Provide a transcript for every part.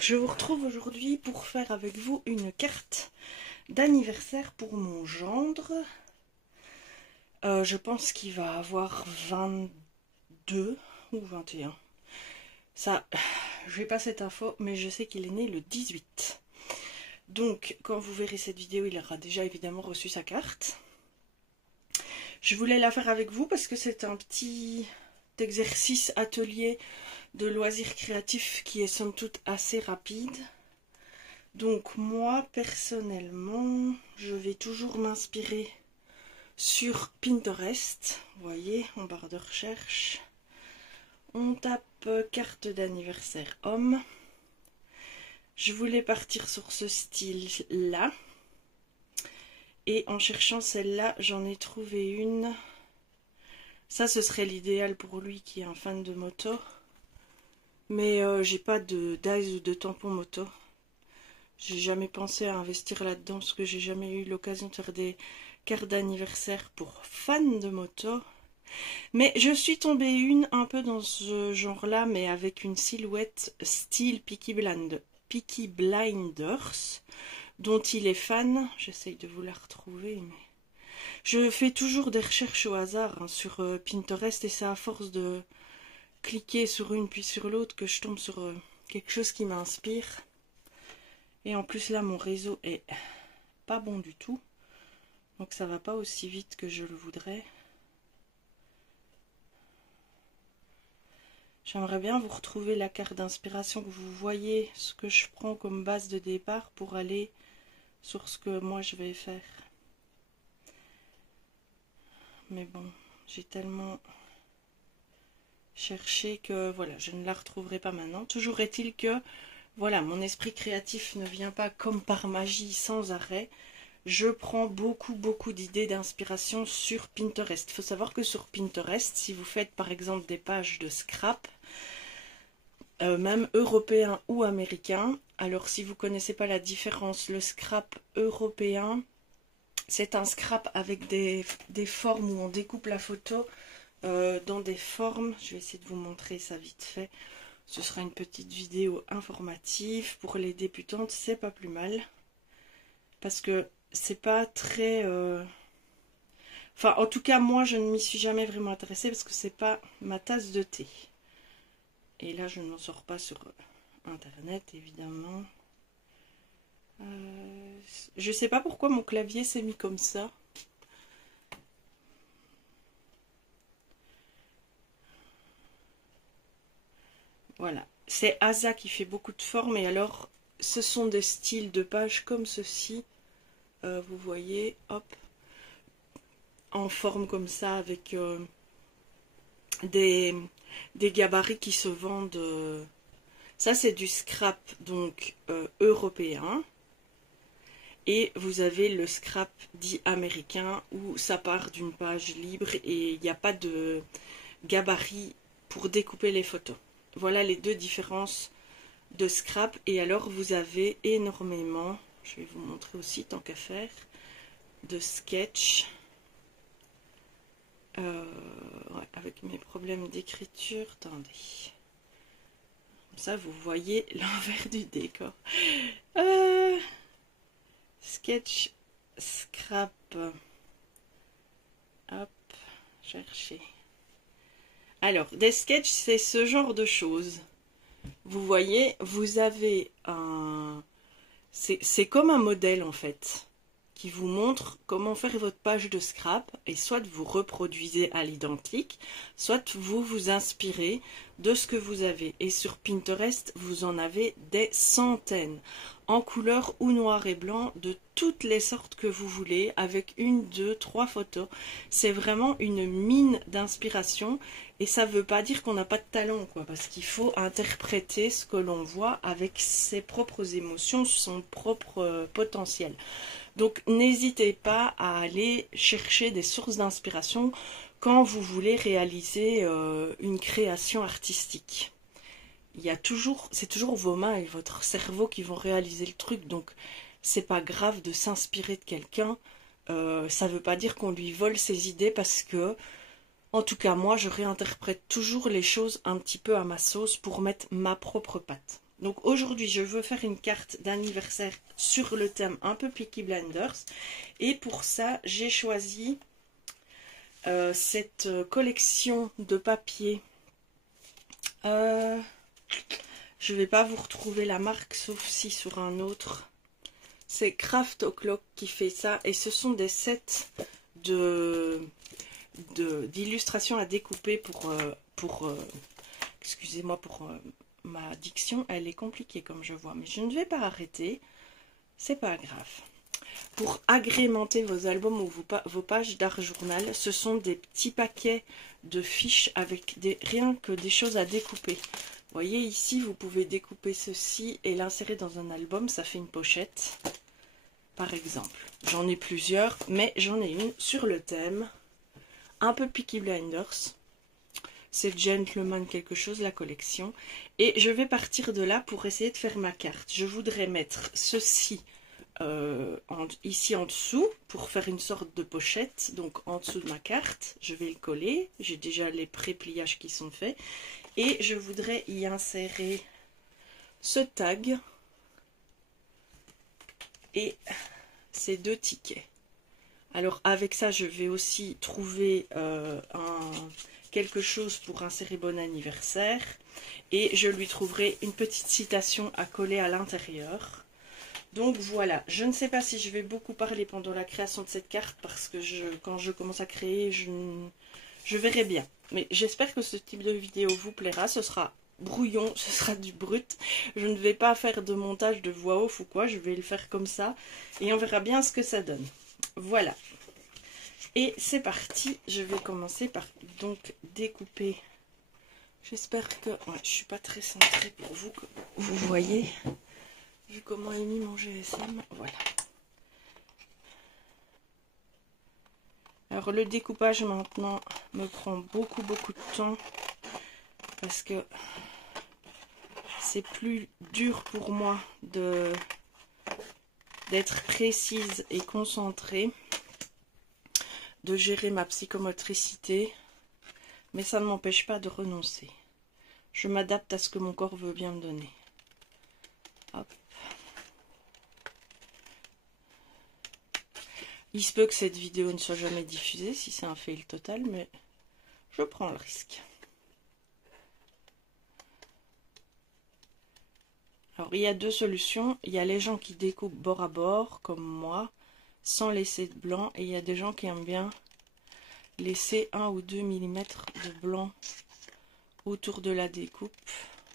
je vous retrouve aujourd'hui pour faire avec vous une carte d'anniversaire pour mon gendre. Je pense qu'il va avoir 22 ou 21. Ça, j'ai pas cette info, mais je sais qu'il est né le 18. Donc, quand vous verrez cette vidéo, il aura déjà évidemment reçu sa carte. Je voulais la faire avec vous parce que c'est un petit exercice atelier de loisirs créatifs qui est somme toute assez rapide. Donc moi personnellement je vais toujours m'inspirer sur Pinterest. Vous voyez, en barre de recherche on tape carte d'anniversaire homme. Je voulais partir sur ce style là et en cherchant celle-là j'en ai trouvé une. Ça ce serait l'idéal pour lui qui est un fan de moto. Mais j'ai pas de dies ou de tampons moto. J'ai jamais pensé à investir là-dedans parce que j'ai jamais eu l'occasion de faire des cartes d'anniversaire pour fans de moto. Mais je suis tombée une un peu dans ce genre-là, mais avec une silhouette style Peaky Blinders, dont il est fan. J'essaye de vous la retrouver, mais je fais toujours des recherches au hasard sur Pinterest et c'est à force de cliquer sur une puis sur l'autre que je tombe sur quelque chose qui m'inspire. Et en plus là mon réseau est pas bon du tout, donc ça va pas aussi vite que je le voudrais. J'aimerais bien vous retrouver la carte d'inspiration, que vous voyez ce que je prends comme base de départ pour aller sur ce que moi je vais faire. Mais bon, j'ai tellement chercher que voilà, je ne la retrouverai pas maintenant. Toujours est-il que voilà, mon esprit créatif ne vient pas comme par magie sans arrêt. Je prends beaucoup d'idées d'inspiration sur Pinterest. Il faut savoir que sur Pinterest, si vous faites par exemple des pages de scrap, même européen ou américain, alors si vous ne connaissez pas la différence, le scrap européen, c'est un scrap avec des formes où on découpe la photo dans des formes. Je vais essayer de vous montrer ça vite fait. Ce sera une petite vidéo informative pour les débutantes, c'est pas plus mal parce que c'est pas très enfin en tout cas moi je ne m'y suis jamais vraiment intéressée parce que c'est pas ma tasse de thé. Et là je ne m'en sors pas sur internet évidemment. Je sais pas pourquoi mon clavier s'est mis comme ça. Voilà, c'est Asa qui fait beaucoup de formes et alors ce sont des styles de pages comme ceci, vous voyez, hop, en forme comme ça avec des gabarits qui se vendent. Ça c'est du scrap donc européen et vous avez le scrap dit américain où ça part d'une page libre et il n'y a pas de gabarit pour découper les photos. Voilà les deux différences de scrap. Et alors vous avez énormément, je vais vous montrer aussi tant qu'à faire, de sketch. Ouais, avec mes problèmes d'écriture, attendez. Comme ça vous voyez l'envers du décor. Sketch, scrap. Hop, chercher. Alors, des sketchs, c'est ce genre de choses. Vous voyez, vous avez un... C'est comme un modèle, en fait, qui vous montre comment faire votre page de scrap. Et soit vous reproduisez à l'identique, soit vous vous inspirez de ce que vous avez. Et sur Pinterest, vous en avez des centaines, en couleur ou noir et blanc, de toutes les sortes que vous voulez, avec 1, 2, 3 photos. C'est vraiment une mine d'inspiration. Et ça ne veut pas dire qu'on n'a pas de talent, quoi, parce qu'il faut interpréter ce que l'on voit avec ses propres émotions, son propre potentiel. Donc n'hésitez pas à aller chercher des sources d'inspiration quand vous voulez réaliser une création artistique. C'est toujours vos mains et votre cerveau qui vont réaliser le truc, donc c'est pas grave de s'inspirer de quelqu'un. Ça ne veut pas dire qu'on lui vole ses idées parce que en tout cas, moi, je réinterprète toujours les choses un petit peu à ma sauce pour mettre ma propre patte. Donc aujourd'hui, je veux faire une carte d'anniversaire sur le thème un peu Peaky Blinders. Et pour ça, j'ai choisi cette collection de papier. Je ne vais pas vous retrouver la marque, sauf si sur un autre. C'est Craft O'Clock qui fait ça. Et ce sont des sets d'illustrations à découper pour excusez-moi pour ma diction, elle est compliquée comme je vois, mais je ne vais pas arrêter, c'est pas grave. Pour agrémenter vos albums ou vos pages d'art journal, ce sont des petits paquets de fiches avec rien que des choses à découper. Vous voyez ici, vous pouvez découper ceci et l'insérer dans un album, ça fait une pochette, par exemple. J'en ai plusieurs, mais j'en ai une sur le thème, un peu Peaky Blinders. C'est Gentleman quelque chose, la collection. Et je vais partir de là pour essayer de faire ma carte. Je voudrais mettre ceci ici en dessous pour faire une sorte de pochette. Donc en dessous de ma carte, je vais le coller. J'ai déjà les pré-pliages qui sont faits. Et je voudrais y insérer ce tag et ces 2 tickets. Alors avec ça, je vais aussi trouver quelque chose pour insérer bon anniversaire. Et je lui trouverai une petite citation à coller à l'intérieur. Donc voilà, je ne sais pas si je vais beaucoup parler pendant la création de cette carte. Parce que quand je commence à créer, je verrai bien. Mais j'espère que ce type de vidéo vous plaira. Ce sera brouillon, ce sera du brut. Je ne vais pas faire de montage de voix off ou quoi. Je vais le faire comme ça. Et on verra bien ce que ça donne. Voilà. Et c'est parti, je vais commencer par donc découper. J'espère que je suis pas très centrée pour vous, que vous voyez, vu comment est mis mon GSM. Voilà. Alors le découpage maintenant me prend beaucoup de temps parce que c'est plus dur pour moi d'être précise et concentrée, de gérer ma psychomotricité, mais ça ne m'empêche pas de renoncer. Je m'adapte à ce que mon corps veut bien me donner. Hop. Il se peut que cette vidéo ne soit jamais diffusée si c'est un fail total, mais je prends le risque. Alors il y a 2 solutions. Il y a les gens qui découpent bord à bord, comme moi, sans laisser de blanc, et il y a des gens qui aiment bien laisser 1 ou 2 mm de blanc autour de la découpe.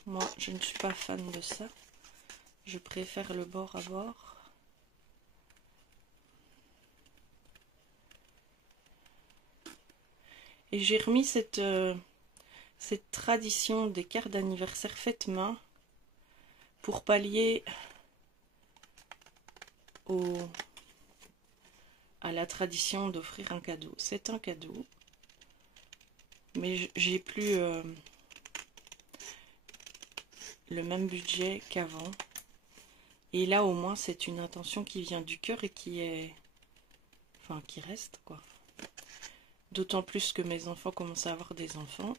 Moi je ne suis pas fan de ça, je préfère le bord à bord. Et j'ai remis cette tradition des cartes d'anniversaire faites main pour pallier à la tradition d'offrir un cadeau. C'est un cadeau, mais j'ai plus le même budget qu'avant. Et là au moins c'est une intention qui vient du cœur et qui reste quoi. D'autant plus que mes enfants commencent à avoir des enfants.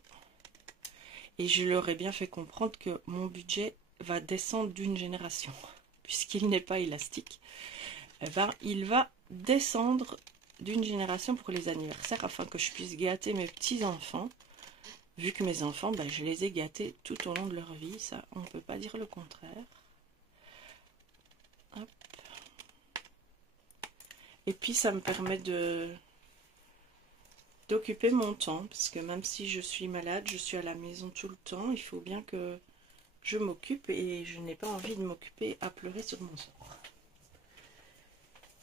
Et je leur ai bien fait comprendre que mon budget va descendre d'une génération. Puisqu'il n'est pas élastique, eh ben, il va descendre d'une génération pour les anniversaires afin que je puisse gâter mes petits-enfants. Vu que mes enfants, ben, je les ai gâtés tout au long de leur vie. Ça, on ne peut pas dire le contraire. Hop. Et puis ça me permet d'occuper mon temps, parce que même si je suis malade, je suis à la maison tout le temps, il faut bien que je m'occupe et je n'ai pas envie de m'occuper à pleurer sur mon sort.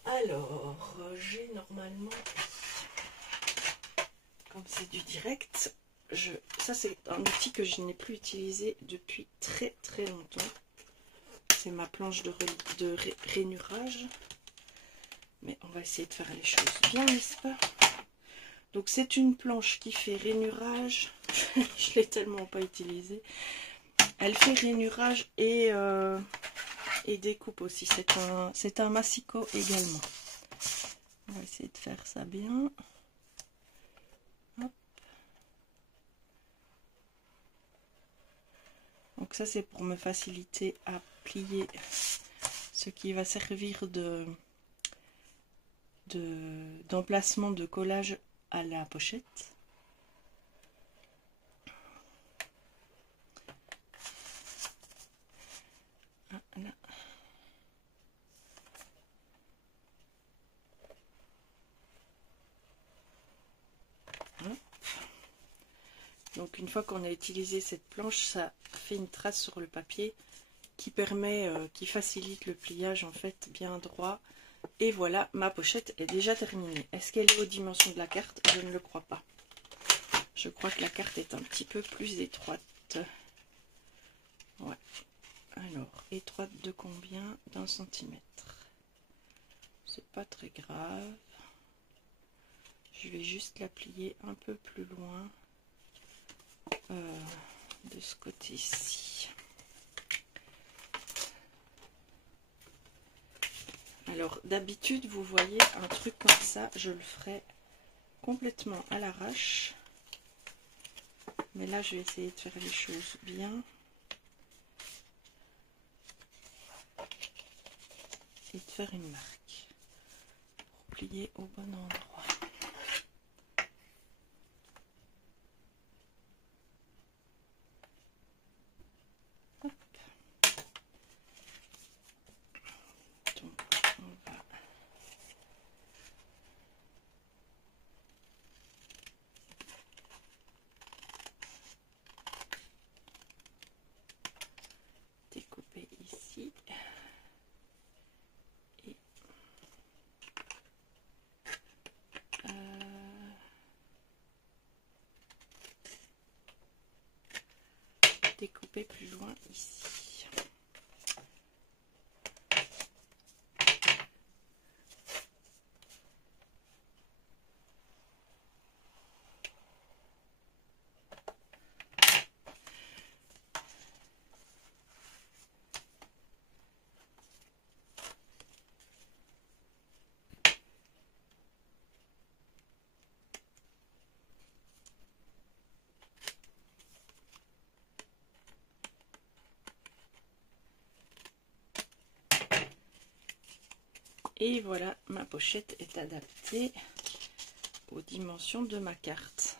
Alors, j'ai normalement, comme c'est du direct, ça c'est un outil que je n'ai plus utilisé depuis très longtemps. C'est ma planche de rainurage. Mais on va essayer de faire les choses bien, n'est-ce pas? Donc c'est une planche qui fait rainurage. Je l'ai tellement pas utilisée. Elle fait rainurage et découpe aussi. C'est un massicot également. On va essayer de faire ça bien. Hop. Donc Donc ça c'est pour me faciliter à plier, ce qui va servir d'emplacement de collage à la pochette. Là. Donc une fois qu'on a utilisé cette planche, ça fait une trace sur le papier qui permet, qui facilite le pliage en fait bien droit. Et voilà, ma pochette est déjà terminée. Est-ce qu'elle est aux dimensions de la carte? Je ne le crois pas. Je crois que la carte est un petit peu plus étroite. Ouais. Alors, étroite de combien? d'1 centimètre. C'est pas très grave. Je vais juste la plier un peu plus loin de ce côté-ci. Alors d'habitude vous voyez un truc comme ça, je le ferai complètement à l'arrache, mais là je vais essayer de faire les choses bien et de faire une marque pour plier au bon endroit. Hop. Donc on va découper ici et découper plus loin ici. Et voilà, ma pochette est adaptée aux dimensions de ma carte.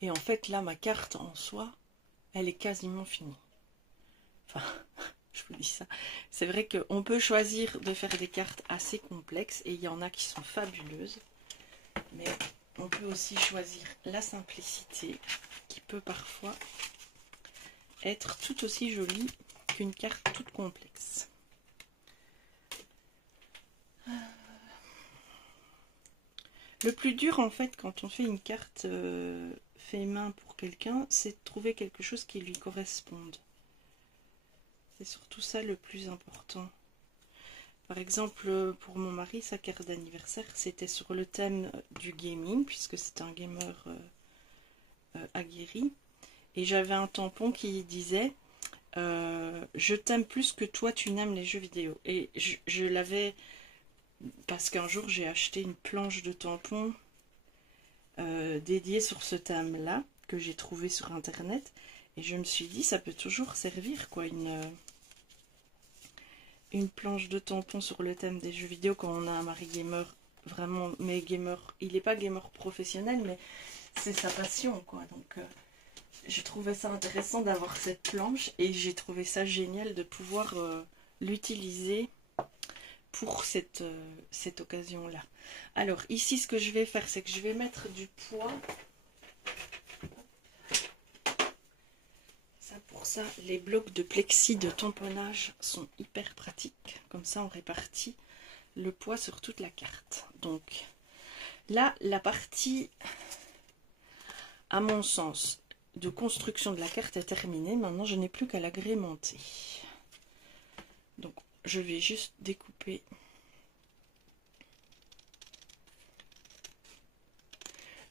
Et en fait, là, ma carte en soi, elle est quasiment finie. Enfin, je vous dis ça. C'est vrai qu'on peut choisir de faire des cartes assez complexes et il y en a qui sont fabuleuses. Mais on peut aussi choisir la simplicité qui peut parfois être tout aussi jolie qu'une carte toute complexe. Le plus dur en fait quand on fait une carte fait main pour quelqu'un, c'est de trouver quelque chose qui lui corresponde. C'est surtout ça le plus important. Par exemple, pour mon mari, sa carte d'anniversaire, c'était sur le thème du gaming, puisque c'est un gamer aguerri. Et j'avais un tampon qui disait je t'aime plus que toi tu n'aimes les jeux vidéo. Et je l'avais... Parce qu'un jour j'ai acheté une planche de tampons dédiée sur ce thème-là, que j'ai trouvé sur internet, et je me suis dit ça peut toujours servir quoi, une planche de tampons sur le thème des jeux vidéo quand on a un mari gamer, vraiment, mais gamer, il n'est pas gamer professionnel, mais c'est sa passion quoi, donc j'ai trouvé ça intéressant d'avoir cette planche, et j'ai trouvé ça génial de pouvoir l'utiliser pour cette occasion-là. Alors ici, ce que je vais faire, c'est que je vais mettre du poids. Ça, pour ça, les blocs de plexi de tamponnage sont hyper pratiques. Comme ça, on répartit le poids sur toute la carte. Donc là, la partie, à mon sens, de construction de la carte est terminée. Maintenant, je n'ai plus qu'à l'agrémenter. Donc, je vais juste découper.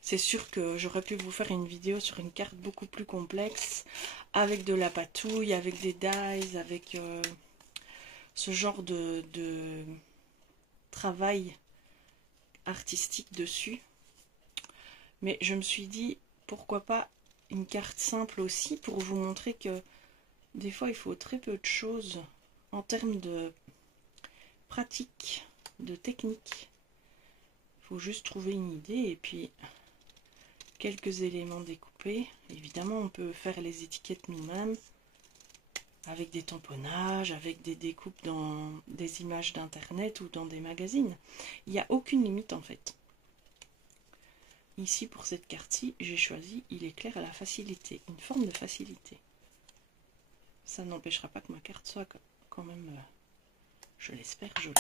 C'est sûr que j'aurais pu vous faire une vidéo sur une carte beaucoup plus complexe, avec de la patouille, avec des dies, avec ce genre de travail artistique dessus. Mais je me suis dit, pourquoi pas une carte simple aussi, pour vous montrer que Des fois, il faut très peu de choses en termes de pratique, de technique. Il faut juste trouver une idée et puis quelques éléments découpés. Évidemment, on peut faire les étiquettes nous-mêmes avec des tamponnages, avec des découpes dans des images d'internet ou dans des magazines. Il n'y a aucune limite en fait. Ici, pour cette carte-ci, j'ai choisi il éclaire à la facilité, une forme de facilité. Ça n'empêchera pas que ma carte soit quand même, je l'espère, jolie.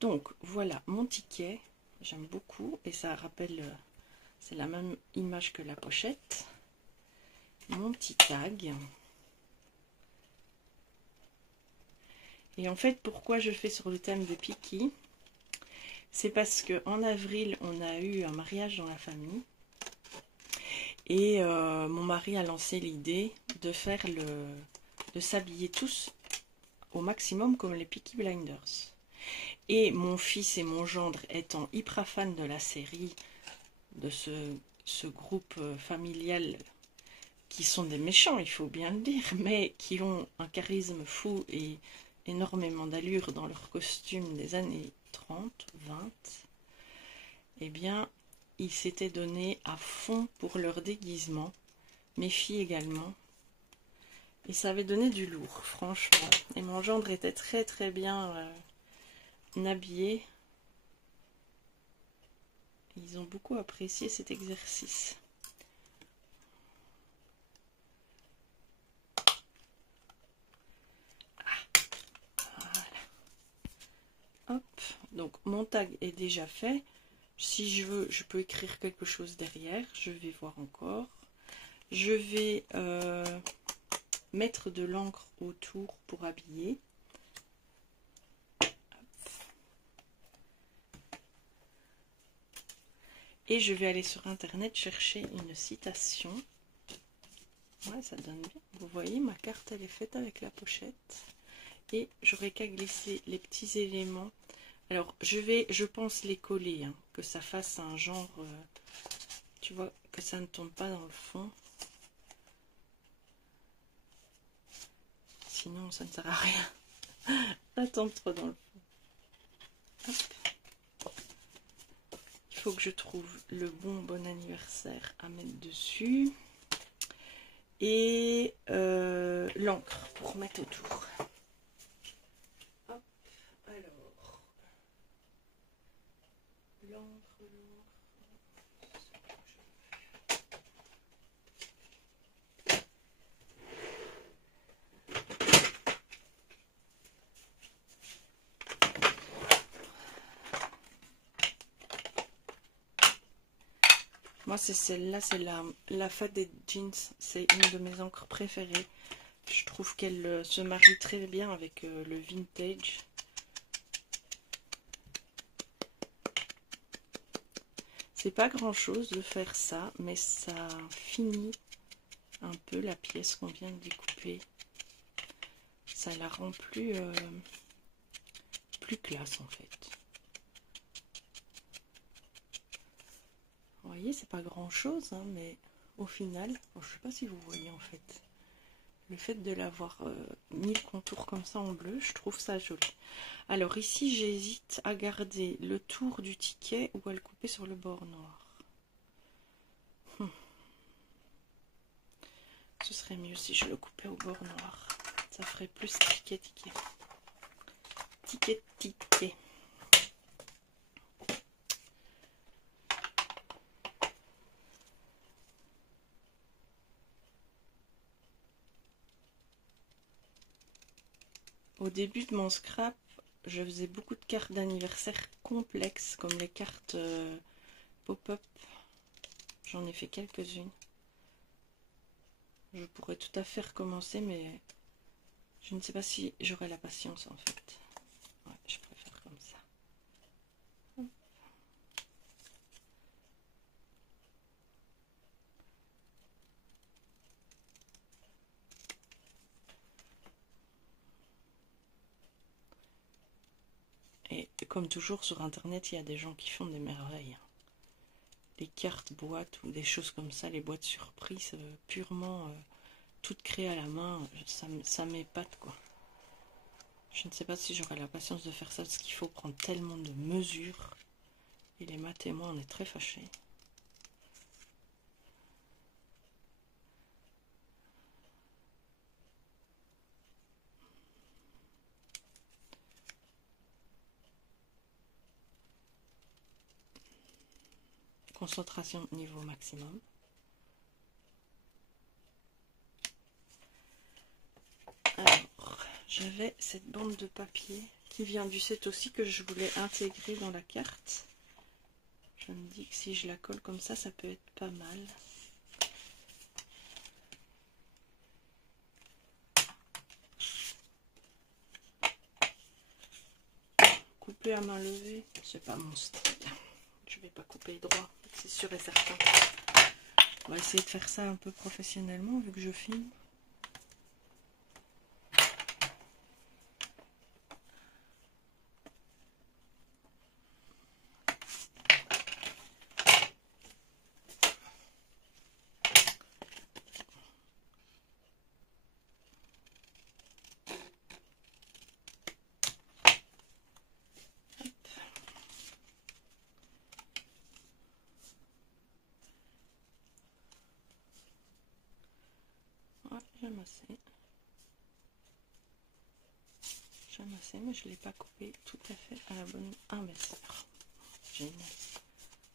Donc voilà mon ticket, j'aime beaucoup et ça rappelle, c'est la même image que la pochette. Mon petit tag. Et en fait, pourquoi je fais sur le thème de Piki? C'est parce qu'en avril, on a eu un mariage dans la famille. Et mon mari a lancé l'idée de faire de s'habiller tous au maximum comme les Peaky Blinders. Et mon fils et mon gendre étant hyper fans de la série, de ce groupe familial qui sont des méchants, il faut bien le dire, mais qui ont un charisme fou et énormément d'allure dans leurs costumes des années 30, 20, eh bien, ils s'étaient donnés à fond pour leur déguisement, mes filles également, et ça avait donné du lourd, franchement. Et mon gendre était très très bien habillé. Ils ont beaucoup apprécié cet exercice. Hop, donc mon tag est déjà fait. Si je veux, je peux écrire quelque chose derrière. Je vais voir encore. Je vais mettre de l'encre autour pour habiller. Hop. Et je vais aller sur internet chercher une citation. Ouais, ça donne bien. Vous voyez, ma carte elle est faite avec la pochette. Et j'aurai qu'à glisser les petits éléments. Alors, je pense les coller, hein, que ça fasse un genre, tu vois, que ça ne tombe pas dans le fond. Sinon, ça ne sert à rien. Ça tombe trop dans le fond. Hop. Il faut que je trouve le bon anniversaire à mettre dessus. Et l'encre pour mettre autour. Hop, alors. L'encre. Moi, c'est celle-là, c'est la Fat des Jeans. C'est une de mes encres préférées. Je trouve qu'elle se marie très bien avec le vintage. C'est pas grand-chose de faire ça, mais ça finit un peu la pièce qu'on vient de découper. Ça la rend plus classe en fait. Vous voyez, c'est pas grand-chose, hein, mais au final, je sais pas si vous voyez en fait. Le fait de l'avoir mis le contour comme ça en bleu, je trouve ça joli. Alors ici, j'hésite à garder le tour du ticket ou à le couper sur le bord noir. Ce serait mieux si je le coupais au bord noir. Ça ferait plus ticket. Ticket. Au début de mon scrap, je faisais beaucoup de cartes d'anniversaire complexes, comme les cartes pop-up. J'en ai fait quelques-unes. Je pourrais tout à fait recommencer, mais je ne sais pas si j'aurai la patience en fait. Ouais, je préfère comme ça. Et comme toujours sur internet, il y a des gens qui font des merveilles. Les cartes boîtes ou des choses comme ça, les boîtes surprises purement toutes créées à la main, ça m'épate quoi. Je ne sais pas si j'aurai la patience de faire ça, parce qu'il faut prendre tellement de mesures. Et les maths et moi, on est très fâchés. Concentration niveau maximum. Alors, j'avais cette bande de papier qui vient du set aussi, que je voulais intégrer dans la carte. Je me dis que si je la colle comme ça peut être pas mal. Couper à main levée, c'est pas mon style. Je vais pas couper droit, c'est sûr et certain. On va essayer de faire ça un peu professionnellement vu que je filme. J'ai amassé, mais je ne l'ai pas coupé tout à fait à la bonne épaisseur. Génial.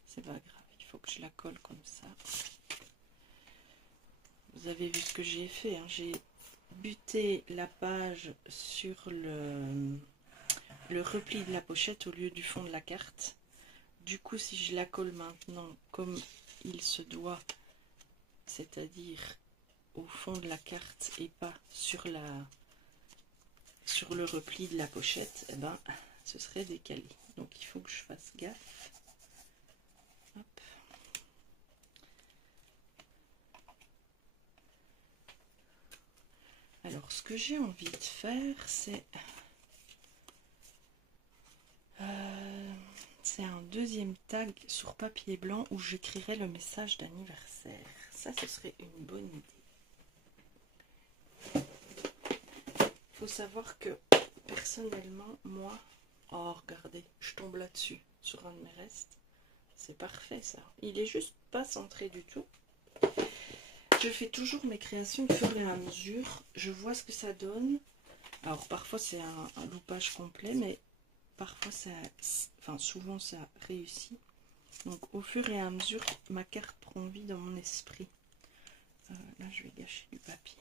C'est pas grave, il faut que je la colle comme ça. Vous avez vu ce que j'ai fait, hein. J'ai buté la page sur le repli de la pochette au lieu du fond de la carte. Du coup, si je la colle maintenant comme il se doit, c'est-à-dire au fond de la carte et pas sur le repli de la pochette, eh ben, ce serait décalé. Donc il faut que je fasse gaffe. Hop. Alors ce que j'ai envie de faire, c'est un deuxième tag sur papier blanc où j'écrirai le message d'anniversaire. Ça, ce serait une bonne idée. Il faut savoir que personnellement, moi, oh regardez, je tombe là-dessus, sur un de mes restes. C'est parfait ça. Il est juste pas centré du tout. Je fais toujours mes créations au fur et à mesure. Je vois ce que ça donne. Alors parfois c'est un loupage complet, mais parfois ça, enfin souvent ça réussit. Donc au fur et à mesure, ma carte prend vie dans mon esprit. Là je vais gâcher du papier.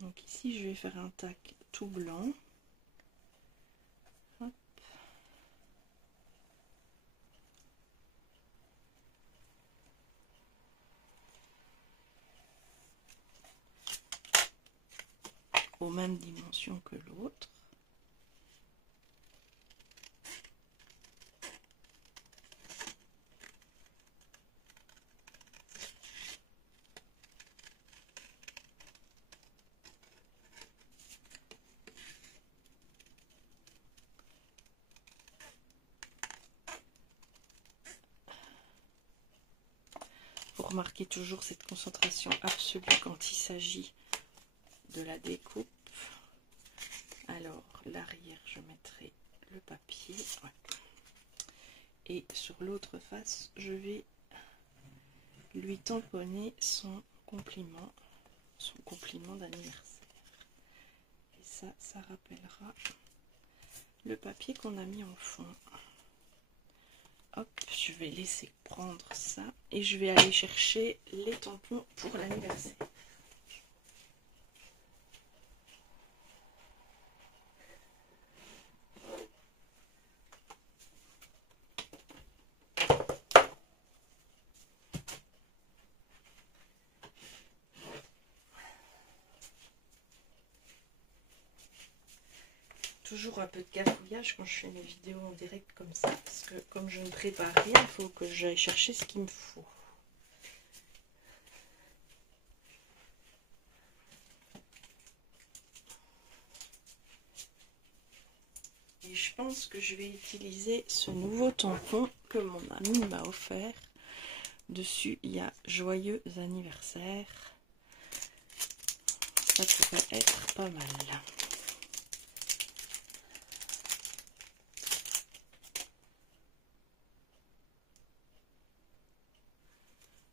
Donc ici je vais faire un tac tout blanc. Hop. Aux mêmes dimensions que l'autre. Vous remarquez toujours cette concentration absolue quand il s'agit de la découpe. Alors l'arrière, je mettrai le papier. Ouais. Et sur l'autre face, je vais lui tamponner son compliment d'anniversaire. Et ça rappellera le papier qu'on a mis en fond. Hop, je vais laisser prendre ça et je vais aller chercher les tampons pour l'anniversaire. Toujours un peu de cafouillage quand je fais mes vidéos en direct comme ça, parce que comme je ne prépare rien, il faut que j'aille chercher ce qu'il me faut. Et je pense que je vais utiliser ce nouveau tampon que mon ami m'a offert. Dessus, il y a joyeux anniversaire. Ça pourrait être pas mal.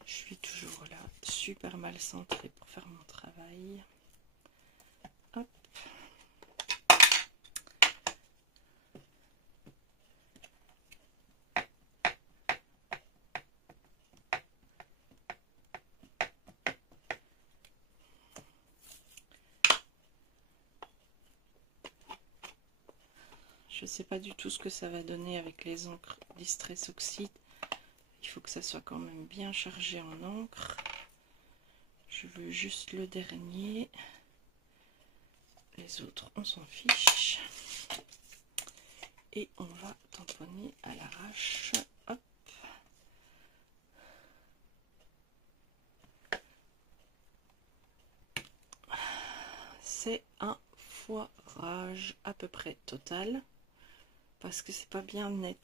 Je suis toujours là, super mal centrée pour faire mon travail. Hop. Je ne sais pas du tout ce que ça va donner avec les encres Distress Oxide. Il faut que ça soit quand même bien chargé en encre. Je veux juste le dernier. Les autres, on s'en fiche. Et on va tamponner à l'arrache. Hop. C'est un foirage à peu près total. Parce que c'est pas bien net.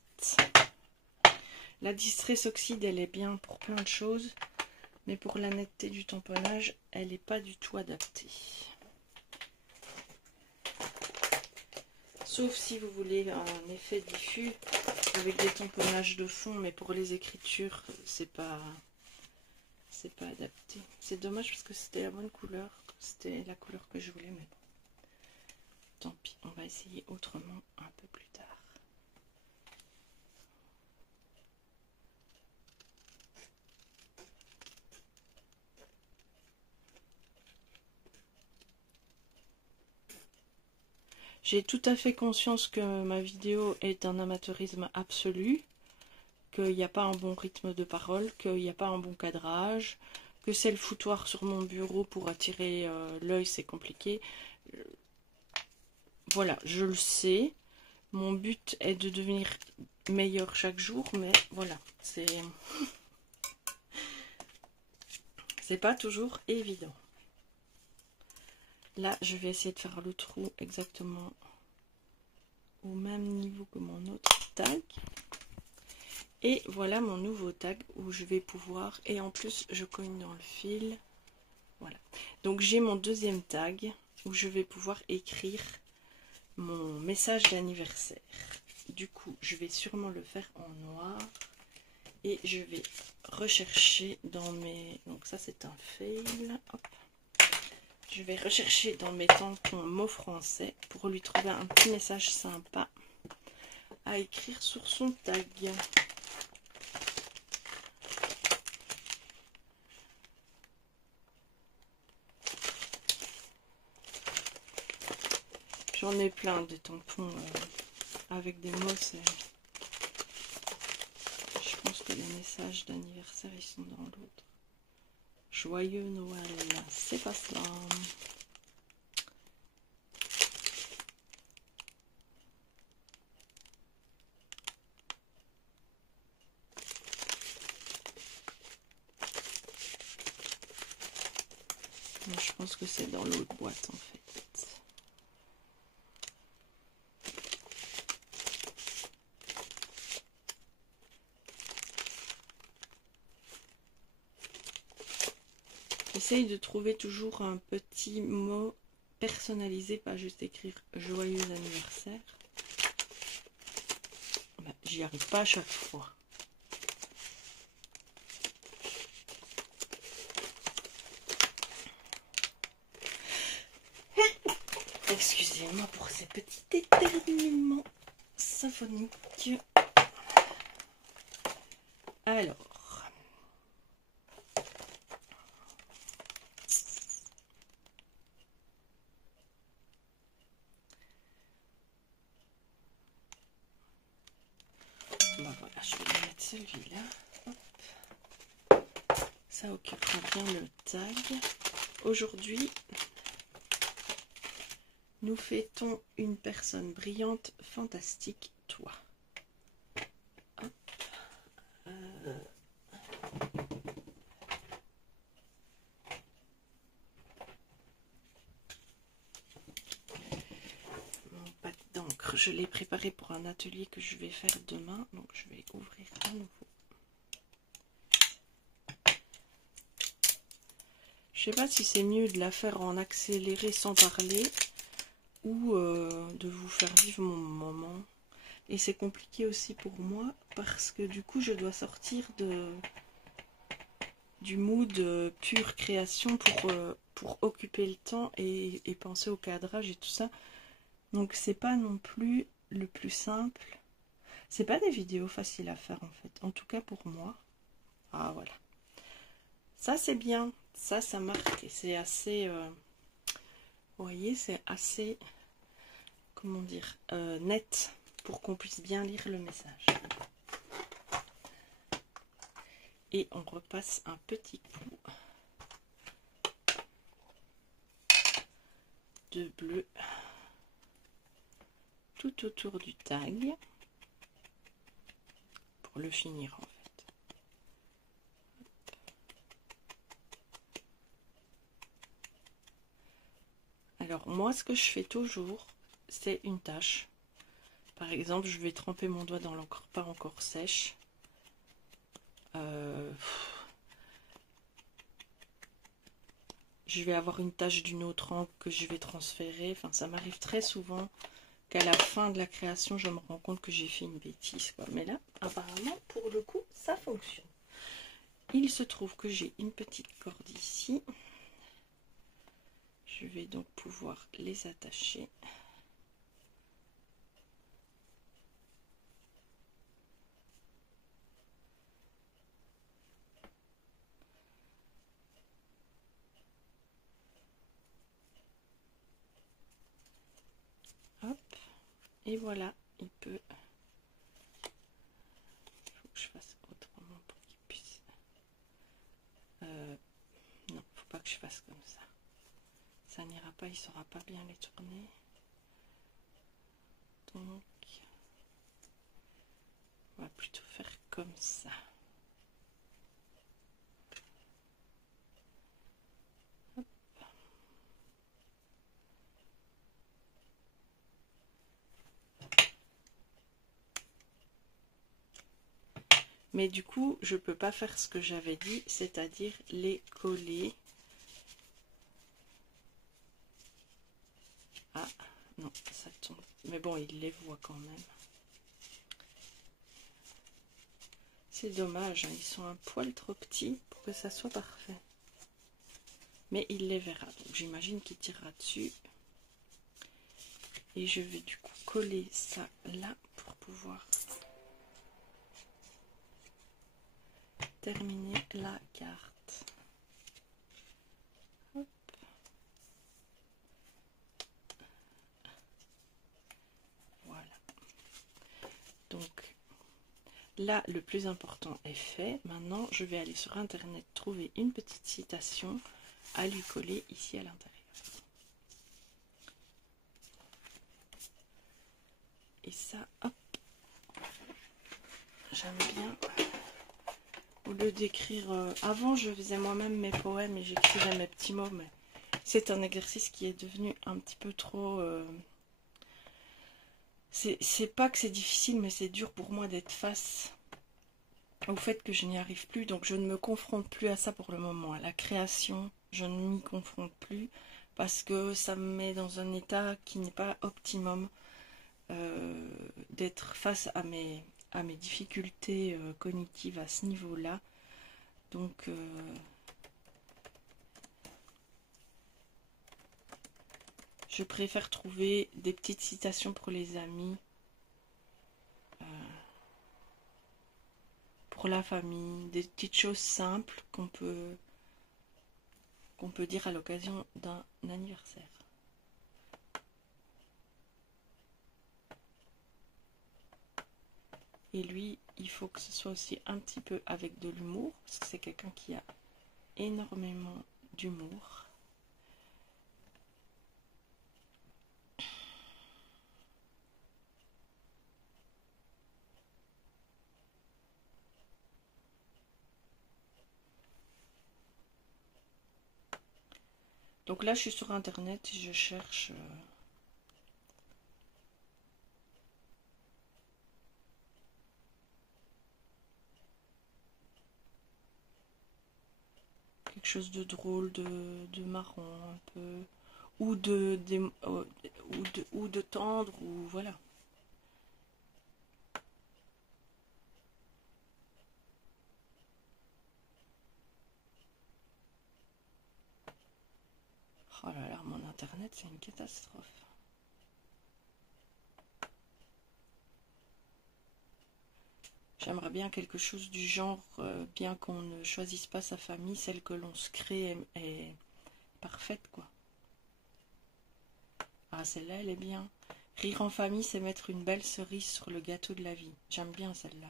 La Distress Oxide, elle est bien pour plein de choses. Mais pour la netteté du tamponnage, elle n'est pas du tout adaptée. Sauf si vous voulez un effet diffus avec des tamponnages de fond, mais pour les écritures, c'est pas adapté. C'est dommage parce que c'était la bonne couleur, c'était la couleur que je voulais, mais bon. Tant pis, on va essayer autrement un peu plus tard. J'ai tout à fait conscience que ma vidéo est un amateurisme absolu, qu'il n'y a pas un bon rythme de parole, qu'il n'y a pas un bon cadrage, que c'est le foutoir sur mon bureau pour attirer l'œil, c'est compliqué. Voilà, je le sais. Mon but est de devenir meilleur chaque jour, mais voilà, c'est pas toujours évident. Là, je vais essayer de faire le trou exactement au même niveau que mon autre tag. Et voilà mon nouveau tag où je vais pouvoir, et en plus je cogne dans le fil. Voilà. Donc j'ai mon deuxième tag où je vais pouvoir écrire mon message d'anniversaire. Du coup, je vais sûrement le faire en noir. Et je vais rechercher dans mes... Donc ça c'est un fail. Hop. Je vais rechercher dans mes tampons mots français pour lui trouver un petit message sympa à écrire sur son tag. J'en ai plein des tampons avec des mots. Je pense que les messages d'anniversaire ils sont dans l'autre. Joyeux Noël, c'est pas cela. Je pense que c'est dans l'autre boîte en fait. J'essaye de trouver toujours un petit mot personnalisé, pas juste écrire joyeux anniversaire. Ben, j'y arrive pas à chaque fois. Excusez-moi pour ces petits éternuements symphoniques. Alors. Ben voilà, je vais mettre celui-là. Ça occupera bien le tag. Aujourd'hui, nous fêtons une personne brillante, fantastique, toi. Hop. Mon pack d'encre, je l'ai préparé pour un atelier que je vais faire demain, donc je vais ouvrir à nouveau. Je sais pas si c'est mieux de la faire en accéléré sans parler ou de vous faire vivre mon moment. Et c'est compliqué aussi pour moi parce que du coup je dois sortir du mood pure création pour occuper le temps et penser au cadrage et tout ça. Donc c'est pas non plus le plus simple. C'est pas des vidéos faciles à faire en fait, en tout cas pour moi. Ah voilà. Ça c'est bien, ça marque et c'est assez... vous voyez, c'est assez... comment dire, net pour qu'on puisse bien lire le message. Et on repasse un petit coup de bleu tout autour du tag pour le finir en fait. Alors moi ce que je fais toujours, c'est une tache. Par exemple, je vais tremper mon doigt dans l'encre pas encore sèche. Je vais avoir une tache d'une autre encre que je vais transférer. Enfin, ça m'arrive très souvent qu'à la fin de la création, je me rends compte que j'ai fait une bêtise, quoi. Mais là, apparemment, pour le coup, ça fonctionne. Il se trouve que j'ai une petite corde ici. Je vais donc pouvoir les attacher. Hop. Et voilà, il peut... Il faut que je fasse autrement pour qu'il puisse... non, faut pas que je fasse comme ça. Ça n'ira pas, il ne saura pas bien les tourner. Donc, on va plutôt faire comme ça. Hop. Mais du coup, je peux pas faire ce que j'avais dit, c'est-à-dire les coller. Ah, non, ça tombe. Mais bon, il les voit quand même. C'est dommage, hein, ils sont un poil trop petits pour que ça soit parfait. Mais il les verra, donc j'imagine qu'il tirera dessus. Et je vais du coup coller ça là pour pouvoir terminer la carte. Hop. Voilà. Donc là, le plus important est fait. Maintenant, je vais aller sur internet trouver une petite citation à lui coller ici à l'intérieur. Et ça, hop, j'aime bien. Au lieu d'écrire... avant, je faisais moi-même mes poèmes et j'écrivais mes petits mots, mais c'est un exercice qui est devenu un petit peu trop... c'est pas que c'est difficile, mais c'est dur pour moi d'être face au fait que je n'y arrive plus. Donc je ne me confronte plus à ça pour le moment. À la création, je ne m'y confronte plus parce que ça me met dans un état qui n'est pas optimum. D'être face à mes difficultés cognitives à ce niveau-là. Donc, je préfère trouver des petites citations pour les amis, pour la famille, des petites choses simples qu'on peut dire à l'occasion d'un anniversaire. Et lui, il faut que ce soit aussi un petit peu avec de l'humour, parce que c'est quelqu'un qui a énormément d'humour. Donc là, je suis sur internet et je cherche... quelque chose de drôle, de marrant un peu, ou ou de tendre, ou voilà. Oh là là, mon internet, c'est une catastrophe. J'aimerais bien quelque chose du genre, bien qu'on ne choisisse pas sa famille, celle que l'on se crée est parfaite, quoi. Ah, celle-là, elle est bien. Rire en famille, c'est mettre une belle cerise sur le gâteau de la vie. J'aime bien celle-là.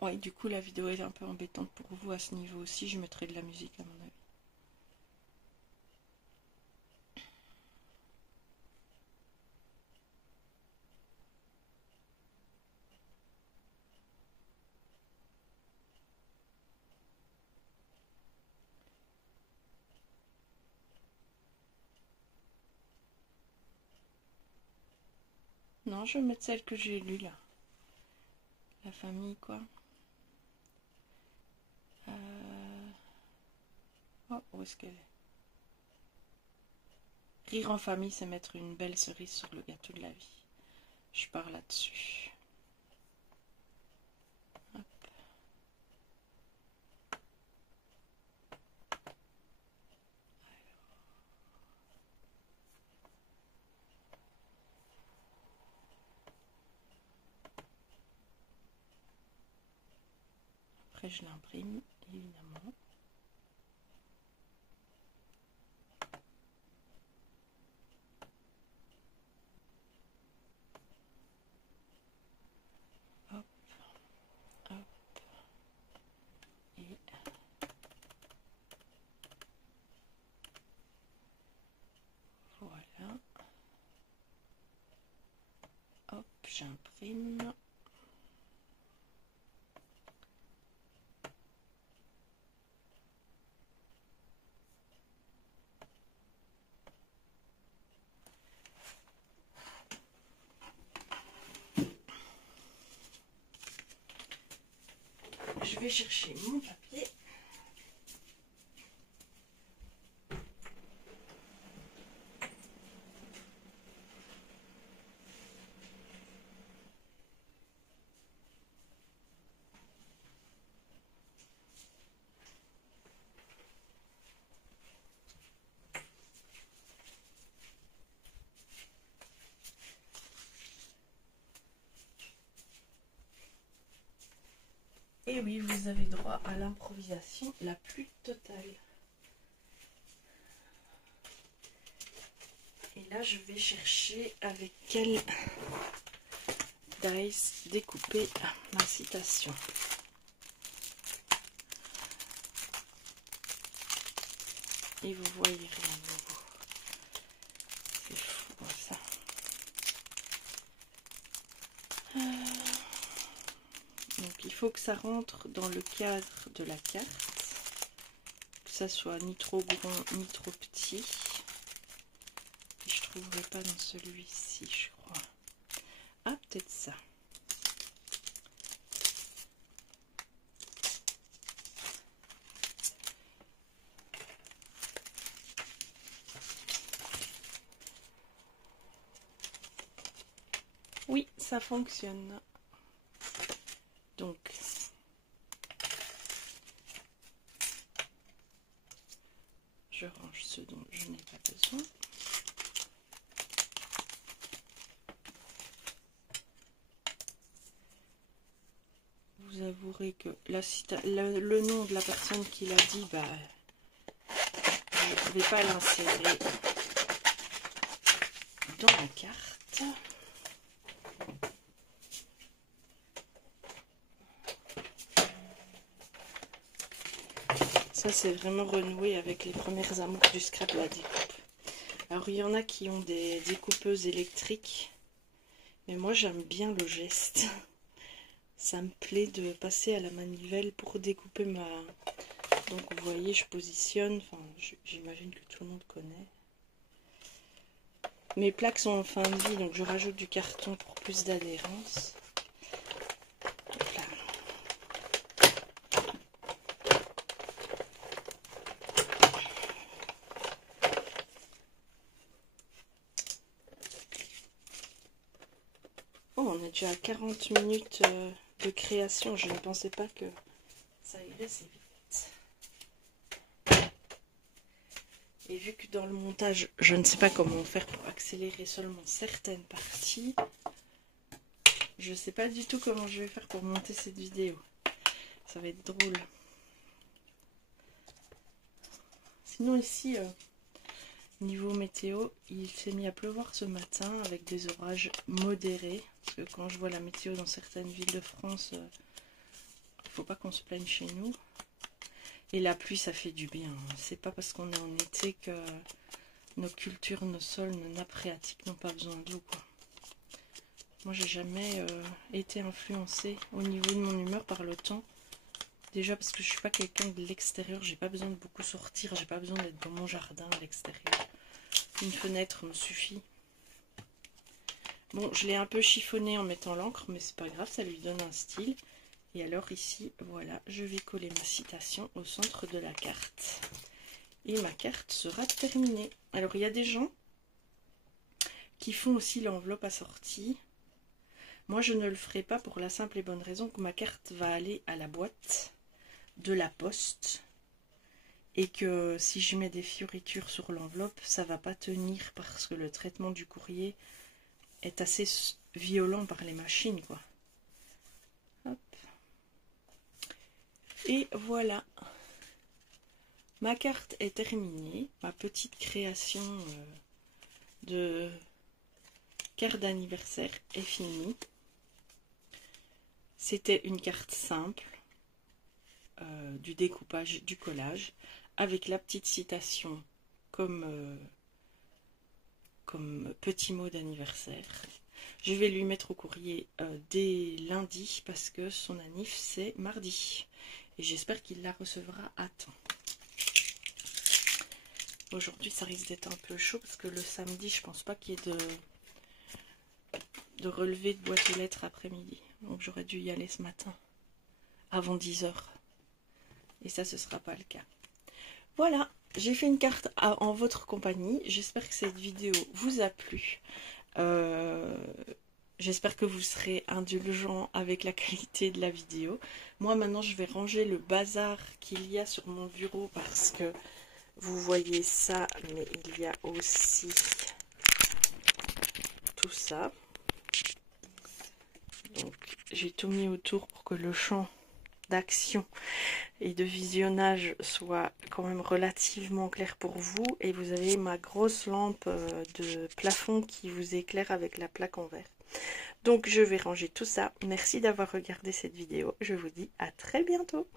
Ouais, du coup, la vidéo est un peu embêtante pour vous à ce niveau aussi. Je mettrai de la musique à mon avis. Non, je vais mettre celle que j'ai lue là. La famille, quoi. Oh, où est-ce qu'elle est? Rire en famille, c'est mettre une belle cerise sur le gâteau de la vie. Je pars là-dessus. Après, je l'imprime, évidemment. Hop, hop. Et voilà. Hop, j'imprime. Je vais chercher mon papier. Et oui, vous avez droit à l'improvisation la plus totale. Et là, je vais chercher avec quel dice découper ma citation. Et vous voyez rien de nouveau. C'est fou ça. Donc il faut que ça rentre dans le cadre de la carte. Que ça soit ni trop grand ni trop petit. Et je ne trouverai pas dans celui-ci, je crois. Ah, peut-être ça. Oui, ça fonctionne. Donc, je range ceux dont je n'ai pas besoin. Vous avouerez que le nom de la personne qui l'a dit, bah, je ne vais pas l'insérer dans la carte. Ça, c'est vraiment renoué avec les premières amours du scrap, la découpe. Alors, il y en a qui ont des découpeuses électriques. Mais moi j'aime bien le geste. Ça me plaît de passer à la manivelle pour découper ma... Donc vous voyez, je positionne, enfin j'imagine que tout le monde connaît. Mes plaques sont en fin de vie, donc je rajoute du carton pour plus d'adhérence. Oh, on est déjà à 40 minutes de création. Je ne pensais pas que ça irait si vite. Et vu que dans le montage, je ne sais pas comment faire pour accélérer seulement certaines parties, je ne sais pas du tout comment je vais faire pour monter cette vidéo. Ça va être drôle. Sinon ici, niveau météo, il s'est mis à pleuvoir ce matin avec des orages modérés. Parce que quand je vois la météo dans certaines villes de France, faut pas qu'on se plaigne chez nous. Et la pluie, ça fait du bien. C'est pas parce qu'on est en été que nos cultures, nos sols, nos nappes phréatiques n'ont pas besoin d'eau, quoi. Moi, j'ai jamais été influencée au niveau de mon humeur par le temps. Déjà parce que je suis pas quelqu'un de l'extérieur, j'ai pas besoin de beaucoup sortir, j'ai pas besoin d'être dans mon jardin à l'extérieur. Une fenêtre me suffit. Bon, je l'ai un peu chiffonné en mettant l'encre, mais c'est pas grave, ça lui donne un style. Et alors ici, voilà, je vais coller ma citation au centre de la carte. Et ma carte sera terminée. Alors, il y a des gens qui font aussi l'enveloppe assortie. Moi, je ne le ferai pas pour la simple et bonne raison que ma carte va aller à la boîte de la poste. Et que si je mets des fioritures sur l'enveloppe, ça va pas tenir parce que le traitement du courrier est assez violent par les machines, quoi. Hop. Et voilà, ma carte est terminée, ma petite création de carte d'anniversaire est finie. C'était une carte simple, du découpage, du collage, avec la petite citation comme petit mot d'anniversaire. Je vais lui mettre au courrier dès lundi parce que son anniv c'est mardi. Et j'espère qu'il la recevra à temps. Aujourd'hui ça risque d'être un peu chaud parce que le samedi je pense pas qu'il y ait de relevé de boîte aux lettres après-midi. Donc j'aurais dû y aller ce matin avant 10 h. Et ça ce sera pas le cas. Voilà, j'ai fait une carte en votre compagnie. J'espère que cette vidéo vous a plu. J'espère que vous serez indulgents avec la qualité de la vidéo. Moi maintenant je vais ranger le bazar qu'il y a sur mon bureau parce que vous voyez ça, mais il y a aussi tout ça. Donc j'ai tout mis autour pour que le champ d'action et de visionnage soit quand même relativement clair pour vous. Et vous avez ma grosse lampe de plafond qui vous éclaire avec la plaque en verre. Donc je vais ranger tout ça. Merci d'avoir regardé cette vidéo. Je vous dis à très bientôt.